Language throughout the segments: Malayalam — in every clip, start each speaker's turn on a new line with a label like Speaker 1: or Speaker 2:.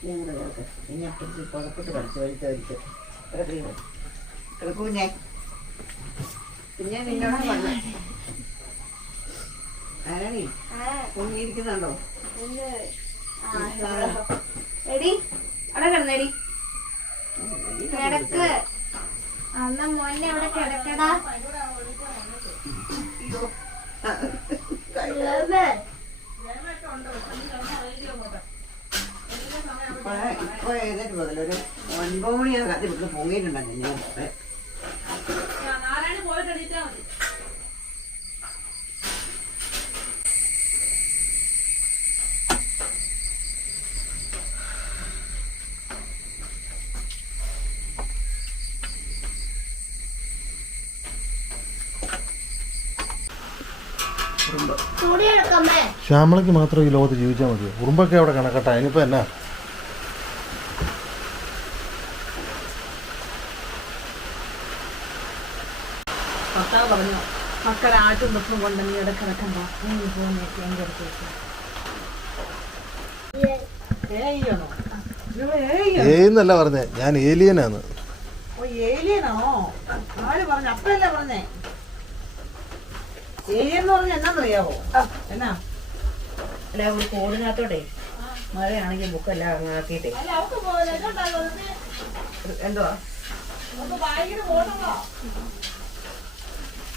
Speaker 1: കിടക്ക് ഇനി അപ്പുറത്ത് പുറപ്പെട്ട് പഠിച്ചു വലിച്ചു വലിച്ച് കിടക്കൂ കിടക്കൂ ഞാൻ പിന്നെ നിന്നോട് വന്ന ആരാണി കുഞ്ഞിരിക്കുന്നുണ്ടോ?
Speaker 2: എടി അവിടെ കിടന്നെടി. കിടക്ക്. അന്ന മോനെ അവിടെ കിടക്കടാ.
Speaker 1: ഇപ്പോഴേ ഇപ്പൊ ഏതൊരു മുതൽ ഒരു ഒൻപത് മണിയാകാതെ ഇവിടുന്ന് പൊങ്ങിയിട്ടുണ്ടെന്ന് ഞാൻ
Speaker 3: ശ്യാമളയ്ക്ക് മാത്രം ഈ ലോകത്ത് ജീവിച്ചാൽ മതി ഉറുമ്പൊക്കെ അവിടെ കണക്കട്ടെ? അതിനിപ്പോൾ എന്നാ
Speaker 4: ഭർത്താവ് പറഞ്ഞു മക്കളെ ആട്ടും തുപ്പും കൊണ്ട് നീ ഇവിടെ കിടക്കണ്ട നീ പോകുന്നേക്ക് എന്റെ അടുത്ത് വെക്കാം ഏയ്യാണോ
Speaker 3: ഏന്നല്ല പറഞ്ഞേ ഞാൻ ഏലിയനാണ്
Speaker 4: ഓ ഏലിയനാണോ ആര് പറഞ്ഞു? ഏലിയൻ എന്ന് എന്നാന്നറിയാവോ? എന്നാ?
Speaker 1: അല്ല ഒരു മഴയാണെങ്കിൽ ബുക്കെല്ലാം അങ്ങ് ആക്കിയിട്ടേ എന്തുവാ അതിന് തരാം. ആ അതെ അതെന്തിയാ മോനെ നീ ചായ കുടിച്ചായിരുന്നു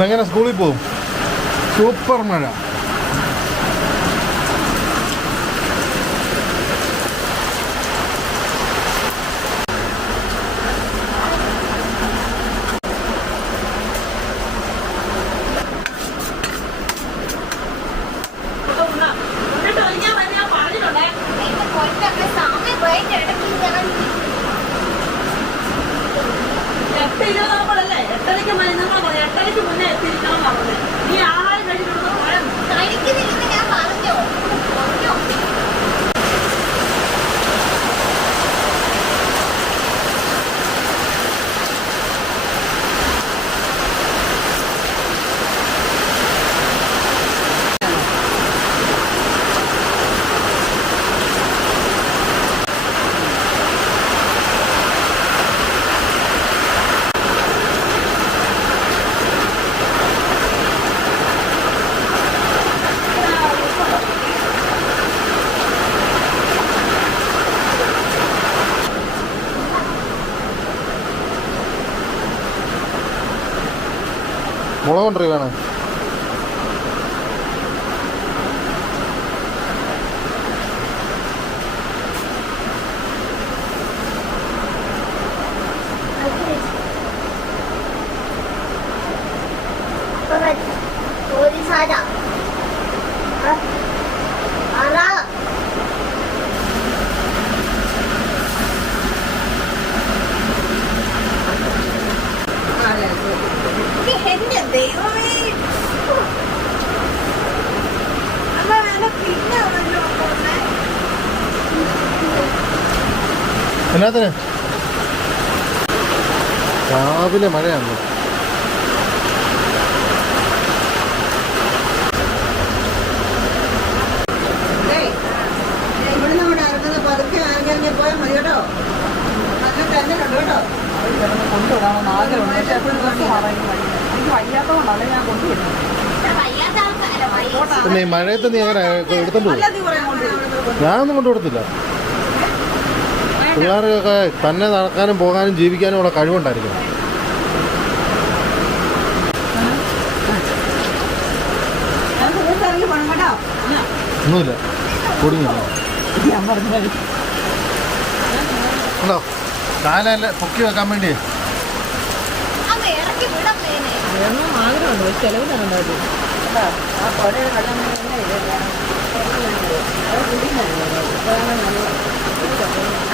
Speaker 3: ഇന്നെങ്ങനെ സ്കൂളിൽ പോകും സൂപ്പർ മഴ.
Speaker 4: എന്നിട്ട് ഒഴിഞ്ഞാ എട്ടരയ്ക്ക് മരുന്നുകൾ എട്ടരയ്ക്ക് മുന്നേ എത്തിയിരിക്കണം പറഞ്ഞത്. ഈ ആഹാരം കഴിച്ചിട്ട് പോയാൽ
Speaker 2: കഴിക്കുന്നില്ലെന്ന് ഞാൻ പറഞ്ഞോ പറഞ്ഞോ
Speaker 3: കൊണ്ടറി വേണം
Speaker 2: ഒരു സാര അറാ എന്റെ ദൈവമേ അമ്മ വേണ്ട പിന്നെ വല്ലോ പോന്നെ
Speaker 3: എന്നാത്തിന് രാവിലെ മഴയാണ്
Speaker 1: ഇവിടുന്ന് അവിടെ ഇറങ്ങുന്ന പതുക്കെ ആരെങ്കിലും പോയാൽ മതി കേട്ടോ നല്ല തന്നെ രാവിലെ മഴയാണ്
Speaker 4: കൊണ്ടുവിടാമെന്ന് ആഗ്രഹമുണ്ട് പക്ഷെ എപ്പോഴും എനിക്ക് ഞാൻ കൊണ്ടുവിടുന്നത്
Speaker 3: പിന്നെ ഈ മഴയത്ത് നീ എങ്ങനെ എടുത്തോണ്ട് പോകും? ഞാനൊന്നും കൊണ്ടുകൊടുത്തില്ല പിള്ളേർക്കൊക്കെ തന്നെ നടക്കാനും പോകാനും ജീവിക്കാനും ഉള്ള
Speaker 1: കേട്ടോ
Speaker 3: ഒന്നുമില്ല. കുടുങ്ങില്ല കാലല്ല പൊക്കി വെക്കാൻ വേണ്ടി
Speaker 2: ഇവിടെ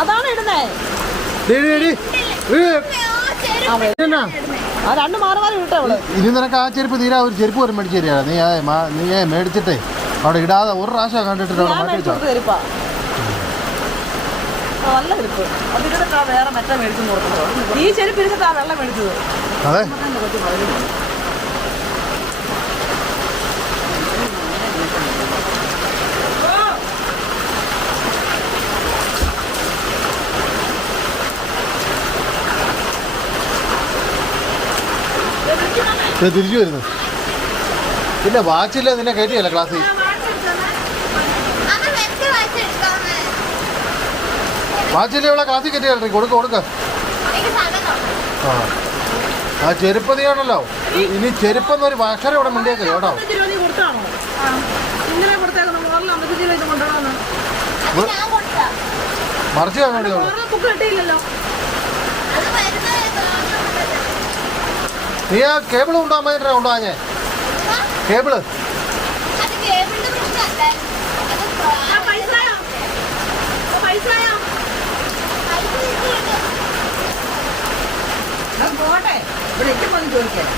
Speaker 4: അതാണ് ഇടുന്നേ രണ്ട് മാറി മാറി വിട്ടേ അവൾ.
Speaker 3: ഇനി നിനക്ക് ആ ചെരുപ്പ് തീരാ ഒരു ചെരുപ്പ് വരെ മേടിച്ചു തരിക നീ നീ മേടിച്ചിട്ടേ. അവിടെ ഇടാതെ ഒരു പ്രാവശ്യം കണ്ടിട്ട് അവിടെ മാറ്റി
Speaker 4: നല്ല ചെരുപ്പ്. അതിരുന്നിട്ടാ വേറെ മറ്റേ മേടിച്ചു കൊടുത്തത് ഈ ചെരുപ്പ് ഇരുന്നിട്ടാ വെള്ളം മേടിച്ചത്.
Speaker 3: അതെ. തിരിച്ചു വരുന്നു ഇല്ല വാച്ചില്ല നിന്നെ കയറ്റിയല്ല ക്ലാസ്സിൽ? വാച്ചില്ല ഇവിടെ ക്ലാസ്സിൽ കയറ്റിയല്ലേ കൊടുക്ക കൊടുക്ക. ആ. ആ ചെരുപ്പ് നീ ആണല്ലോ ഇനി ചെരുപ്പെന്നൊരു അക്ഷരം ഇവിടെ മിണ്ടിയേക്കില്ല കേട്ടോ.
Speaker 4: മറിച്ച് കാണാൻ നീ കൊടുത്താണോ ഇന്നലെ കൊടുത്തേക്കുന്ന മോറിൽ അമ്പത്തഞ്ച് രൂപ ഇത് കൊണ്ടുപോകണമെന്ന്
Speaker 2: അത് ഞാൻ കൊടുത്താ
Speaker 3: മറിച്ച് കാണേണ്ടി
Speaker 4: മോറിൽ ബുക്ക് കിട്ടിയില്ലല്ലോ
Speaker 2: അത് വരുന്നത് തോന്നുന്നുണ്ടല്ലോ.
Speaker 3: നീ ആ കേബിൾ കൊണ്ടുപോകാൻ വേണ്ടിട്ടാ കൊണ്ടുപോകാഞ്ഞേ കേബിൾ.
Speaker 2: അത് കേബിളിന്റെ പ്രശ്നമല്ലായിരുന്നു അത്
Speaker 4: ആ പൈസയോ ആ പൈസയോ
Speaker 2: പൈസ കിട്ടിയിട്ട്
Speaker 1: അത് പോട്ടെ. ഇവിടെ ചോദിക്കാം.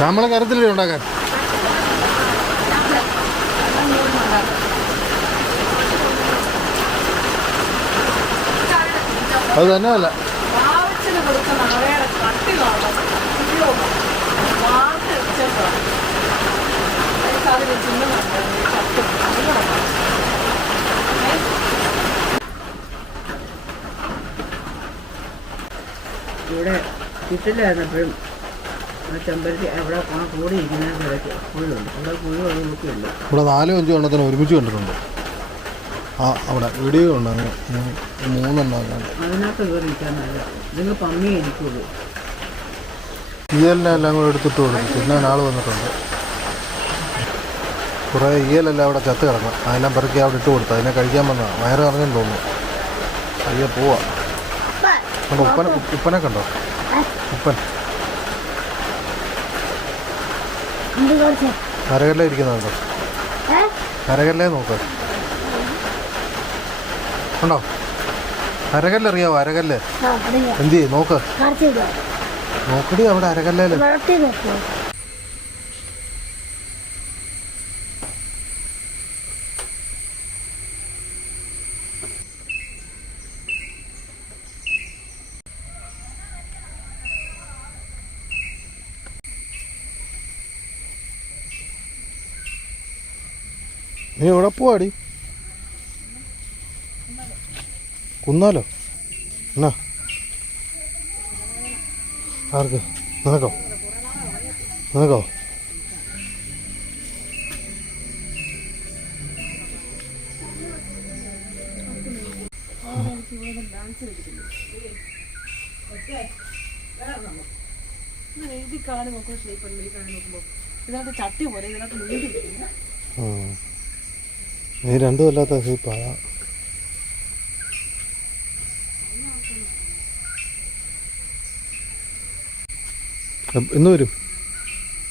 Speaker 3: നമ്മളെ കരുത്തില്ലേ ഉണ്ടാക്കാൻ അത് തന്നെ അല്ല
Speaker 4: പാവച്ചിന് കൊടുക്കുന്ന അവയുടെ കട്ടി കാണണം അയ്യോ വാർത്ത വെച്ചേക്കാം അതിന് ചിഹ്നമുണ്ട് അല്ല
Speaker 1: ഇവിടെ ചുറ്റിലായിരുന്നപ്പോഴും ആ ചെമ്പരത്തി അവിടെ ആ കൂടി ഇരിക്കുന്നതിനിടയ്ക്ക് പുഴുണ്ട് അവിടെ പുഴു അതൊക്കെ ഉണ്ട്
Speaker 3: ഇവിടെ നാലും അഞ്ചും എണ്ണത്തിന് ഒരുമിച്ച് കണ്ടിട്ടുണ്ട്. ആ അവിടെ വീഡിയോ മൂ- മൂന്നെണ്ണം
Speaker 1: അതിനകത്ത് നിങ്ങൾ പമ്മി ഇരിക്കുള്ളൂ.
Speaker 3: ഇയലിനെ എല്ലാം കൂടെ എടുത്തിട്ട് കൊടുക്കും. പിന്നെ ആൾ വന്നിട്ടുണ്ട്. കുറേ ഇയലെല്ലാം അവിടെ ചത്ത് കിടക്കും. അതെല്ലാം പെറുക്കി അവിടെ ഇട്ട് കൊടുത്തു. അതിനെ കഴിക്കാൻ വന്നതാണ് വയറ് നിറഞ്ഞെന്ന് തോന്നുന്നു. അയ്യ പോവാ. കണ്ടോ ഉപ്പന ഉപ്പനെ കണ്ടോ? ഉപ്പൻ. കരകല്ലേ ഇരിക്കുന്നുണ്ടോ? കരകല്ലേ നോക്ക്. ഉണ്ടോ? അരകല്ല്.
Speaker 2: ആ അരകല്ല്
Speaker 3: എന്ത് നോക്ക്. നോക്കടി അവിടെ
Speaker 2: അരകല്ലേൽ.
Speaker 3: നീ എവിടെ പോവാടി? കുന്നാലോ? എന്നാ? ആർക്ക്? നിനക്കോ? നിനക്കോ?
Speaker 4: കാണി നോക്കുമ്പോൾ ഈ കാണി നോക്കുമ്പോൾ ഇതിനകത്ത് ചട്ടി പോലെ ഇതിനകത്ത്
Speaker 3: ഉം. നീ രണ്ടും അല്ലാത്ത എന്ന് വരും.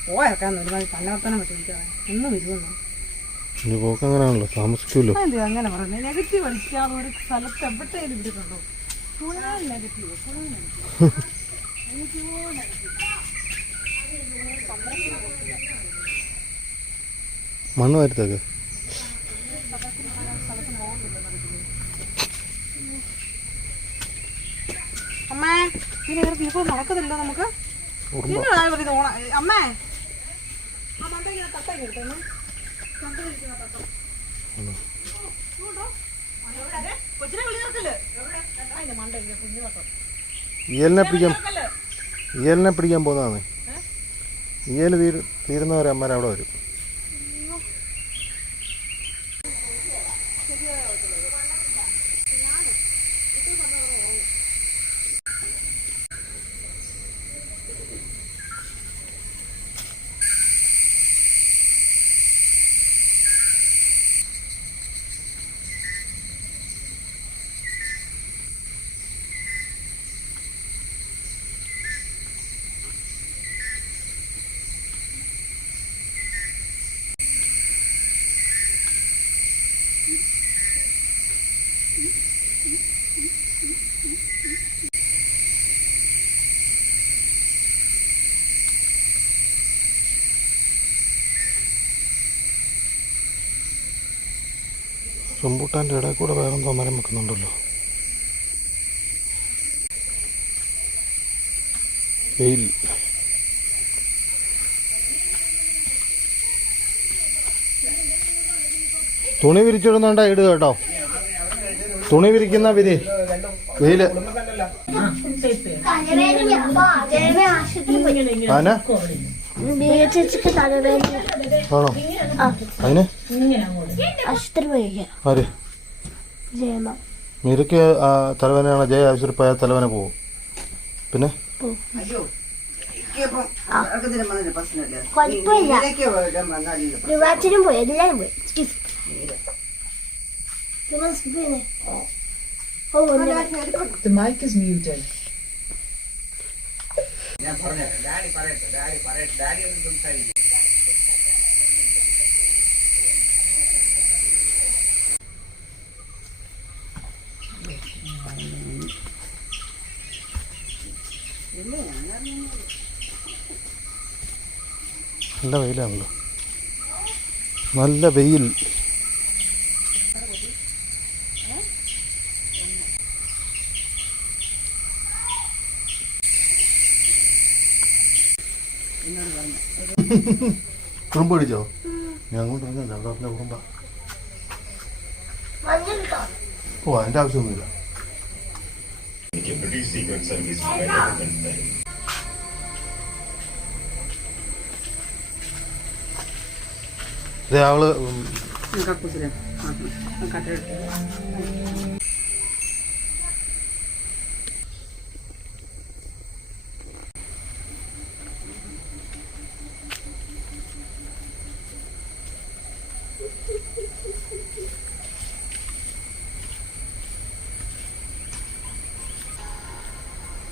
Speaker 4: പോയേക്കാൻ ഒരുപാട് പല്ലവർത്തനം ചോദിക്കാതെ എന്ന് വരുമെന്നോ
Speaker 3: ഇനി പോക്ക് അങ്ങനെയാണല്ലോ താമസിക്കുമല്ലോ
Speaker 4: അതെ അങ്ങനെ പറഞ്ഞു നെഗറ്റീവ് അടിക്കാതെ ഒരു സ്ഥലത്ത് എവിടെയും വിട്ടിട്ടുണ്ടോ ഫുൾ നെഗറ്റീവ് ഫുൾ നെഗറ്റീവ്
Speaker 3: മണ്ണ് വരുത്തേക്ക്.
Speaker 4: അമ്മേ പിന്നെ ഇവർക്ക് ഇപ്പോൾ നടക്കുന്നില്ല നമുക്ക്? അമ്മേ.
Speaker 3: ഇയലിനെ പിടിക്കാൻ ഇയലിനെ പിടിക്കാൻ പോകുന്നതാണ് ഇയൽ തീരു തീരുന്നവരെ അമ്മ അവിടെ വരും. റംബൂട്ടാന്റെ ഇടയിൽ കൂടെ വേറെ എന്തോ മരം വെക്കുന്നുണ്ടല്ലോ വെയിൽ. തുണി വിരിച്ചിടുന്നുണ്ട ഇട് കേട്ടോ. തുണി വിരിക്കുന്ന
Speaker 2: വിധി. വെയിൽ.
Speaker 3: ആണോ? അതിന്? ആര്? മീരയ്ക്ക് ആ, തലവേദനയാണ്. ജയ ആവശ്യം പോയാൽ തലവേദന പോവും. പിന്നെ?
Speaker 2: പോയി എല്ലാരും പോയി.
Speaker 4: The mic is muted.
Speaker 1: ഞാൻ ഡാഡി പറയട്ടെ ഡാഡി പറയട്ടെ ഡാഡി ഒന്നും സംസാരിക്കും
Speaker 3: നല്ല വെയിലാണല്ലോ. നല്ല വെയിൽ. കുറുമ്പ് അടിച്ചോ ഞാൻ കുറുമ്പ
Speaker 2: മഞ്ഞൾ ഇട്ടോ
Speaker 3: ഓ അതിന്റെ ആവശ്യമൊന്നുമില്ല. ഇത്
Speaker 1: അവൾ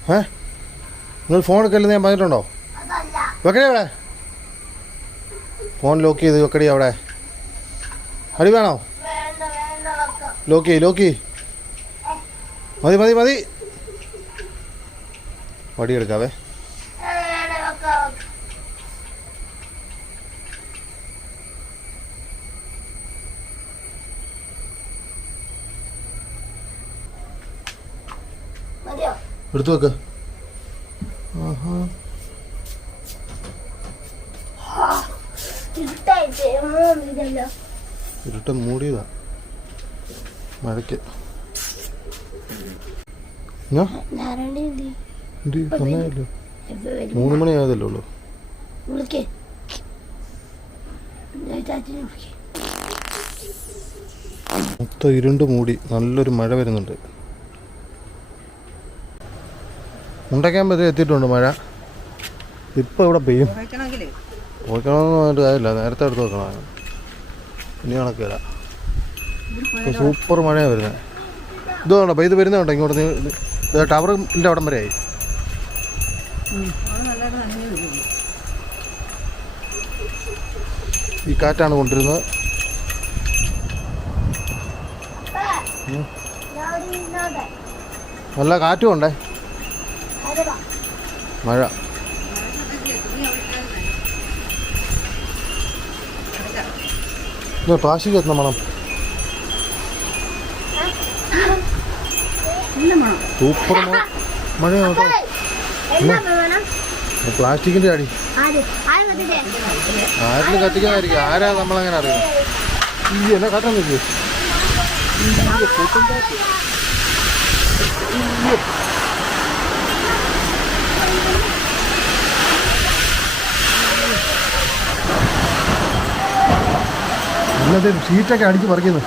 Speaker 3: ഏ? നിങ്ങൾ ഫോൺ എടുക്കല്ലെന്ന് ഞാൻ പറഞ്ഞിട്ടുണ്ടോ? വെക്കണേ ഇവിടെ ഫോൺ ലോക്ക് ചെയ്ത് വെക്കടി അവിടെ. അടി വേണോ? ലോക്ക് ചെയ്യ് ലോക്ക്. മതി മതി മതി. വടി എടുക്കാവേ. എടുത്തു വെക്ക്. ആഹാ. ഇരുട്ട് മൂടിയതാ. മഴയ്ക്ക്. മൂന്ന് മണി ആയതല്ലേ ഉള്ളൂ. മൊത്തം ഇരുണ്ട് മൂടി. നല്ലൊരു മഴ വരുന്നുണ്ട്. മുണ്ടയ്ക്കാൻ പറ്റും എത്തിയിട്ടുണ്ട് മഴ. ഇപ്പം ഇവിടെ പെയ്യും. പോയിക്കണമെന്ന് പറഞ്ഞിട്ട് കാര്യമില്ല. നേരത്തെ എടുത്ത് വെക്കണം. ഇനി കണക്കില്ല വരാം. സൂപ്പർ മഴയാണ് വരുന്നത് ഇത് വേണ്ട ഇത് വരുന്നുണ്ടോ ഇങ്ങോട്ട് ടവറിന്റെ അവിടം
Speaker 1: വരെയായി
Speaker 3: ഈ കാറ്റാണ് കൊണ്ടിരുന്നത്. നല്ല കാറ്റും ഉണ്ടേ. മഴ. ഇത് പ്ലാസ്റ്റിക് എത്തുന്ന മണം.
Speaker 1: ഇല്ല
Speaker 3: സൂപ്പർ മഴയാണ് കേട്ടോ? പ്ലാസ്റ്റിക്കിന്റെ അടി.
Speaker 2: ആടി ആര്
Speaker 3: കത്തിക്കാതായിരിക്കും ആരാ നമ്മളങ്ങനെ അറിയാം ഈ എന്നെ നിൽക്കൂ ഇന്നത്തെ സീറ്റൊക്കെ അടിച്ച് പറിക്കുന്നു.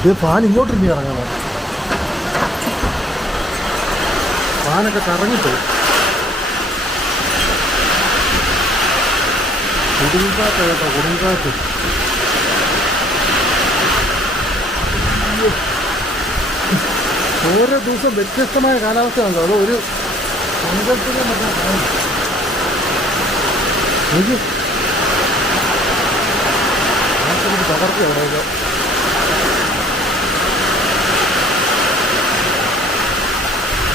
Speaker 3: ഇത് ഫാൻ ഇങ്ങോട്ട് ഇനി ഇറങ്ങണം. ഫാനൊക്കെ കറങ്ങിപ്പോയി. കൊടുങ്കാറ്റ് കേട്ടോ കൊടുങ്കാറ്റ്. ഓരോ ദിവസം വ്യത്യസ്തമായ കാലാവസ്ഥയാണല്ലോ അത് ഒരു സങ്കല്പത്തിന് മറ്റേ എനിക്ക് തകർക്കുക എവിടെയൊക്കെ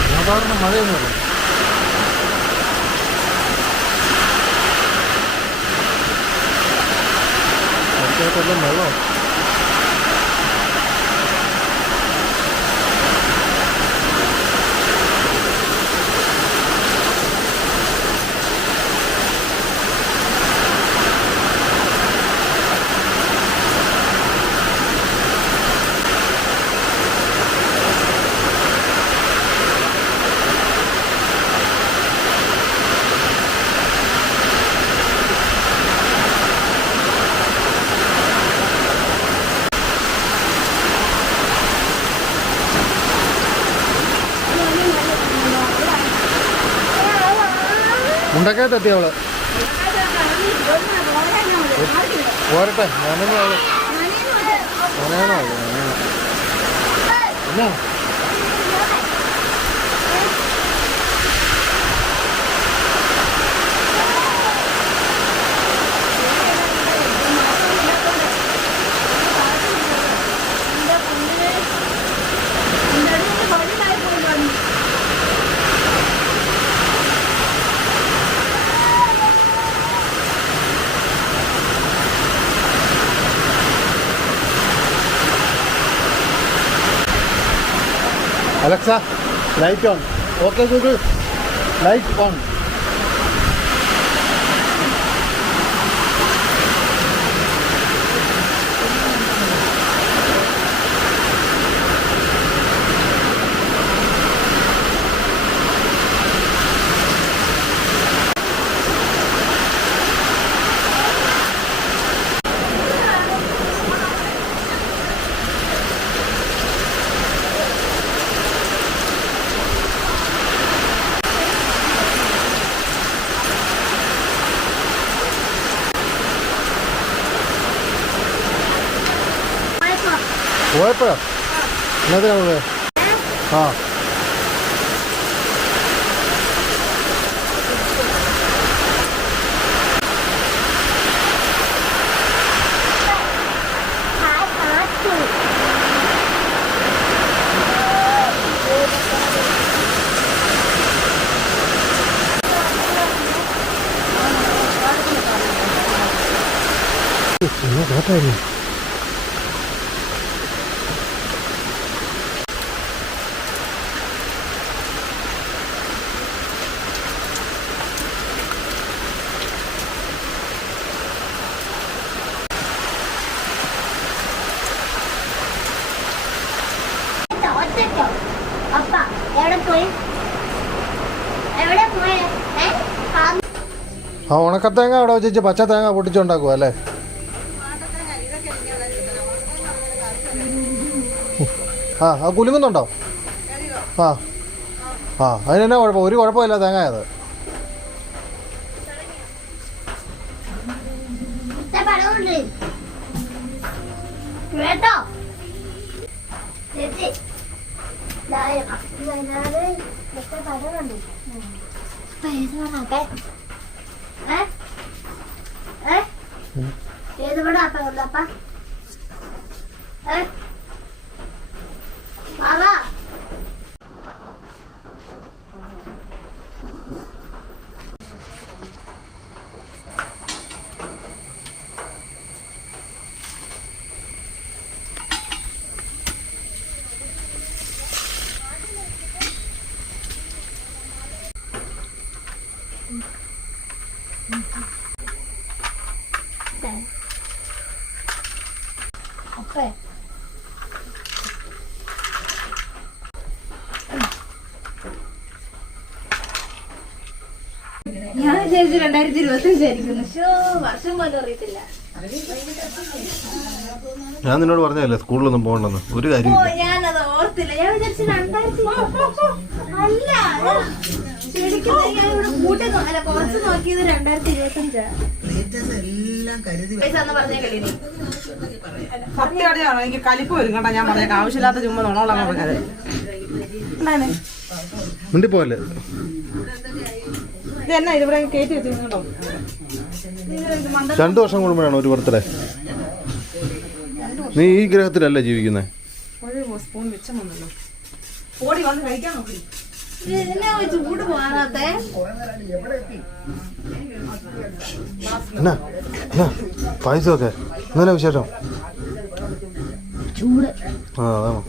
Speaker 3: സാധാരണ മഴയൊന്നുമല്ല അടുത്തായിട്ടെല്ലാം വെള്ളം. മുണ്ടക്കയത്ത് എത്തി അവൾ പോരട്ടെ ഞാനൊന്നും അവൾ ഞാനാണോ അവൾ? നനയണം. എന്നാ Alexa light on okay Google light on 뭐할 거 야? 나들
Speaker 2: 아 왜? 가. 이거 나다 니.
Speaker 3: ആ ഉണക്കത്തേങ്ങ അവിടെ വെച്ചിട്ട് പച്ച തേങ്ങ പൊട്ടിച്ചുണ്ടാക്കുക അല്ലേ? ആ അത് കുലുങ്ങുന്നുണ്ടോ? ആ ആ അതിനെന്നാ കുഴപ്പം? ഒരു കുഴപ്പമില്ല തേങ്ങ അത്.
Speaker 2: ദേ ஏது விட அப்பா வந்தாப்பா
Speaker 5: பாபா വിചാരിച്ചു രണ്ടായിരത്തി ഇരുപത്തി അഞ്ചായിരിക്കുന്നു വർഷം പോലും അറിയത്തില്ല.
Speaker 3: ഞാൻ നിന്നോട് പറഞ്ഞതല്ലേ സ്കൂളിലൊന്നും പോകണ്ടെന്ന്. ഒരു കാര്യം
Speaker 5: ഞാനത് ഓർത്തില്ല. ഞാൻ വിചാരിച്ചു രണ്ടായിരത്തി അല്ല ശരിക്കും ഞാൻ ഇവിടെ കൂട്ടി നോ- അല്ല കുറച്ച് നോക്കിയത് രണ്ടായിരത്തി ഇരുപത്തി അഞ്ചാ പൈസ അന്ന് പറഞ്ഞേക്കല്ലേ നീ.
Speaker 4: സത്യമായിട്ടാണ് എനിക്ക് കലിപ്പ് വരും കേട്ടോ ഞാൻ പറഞ്ഞേക്കാം ആവശ്യമില്ലാത്ത ചുമ്മാ നുണോളാണ് പറഞ്ഞത്.
Speaker 3: മിണ്ടിപ്പോയല്ലേ
Speaker 4: ഇതിവിടെ കയറ്റി
Speaker 3: രണ്ടു വർഷം കൂടുമ്പോഴാണ് ഒരു ബർത്ത്ഡേ. നീ ഈ ഗ്രഹത്തിലല്ലേ ജീവിക്കുന്നത് എന്നാ എന്നാ പായസമൊക്കെ. ഇന്നലെ വിശേഷം? ആ അതാണ്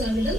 Speaker 2: Sıra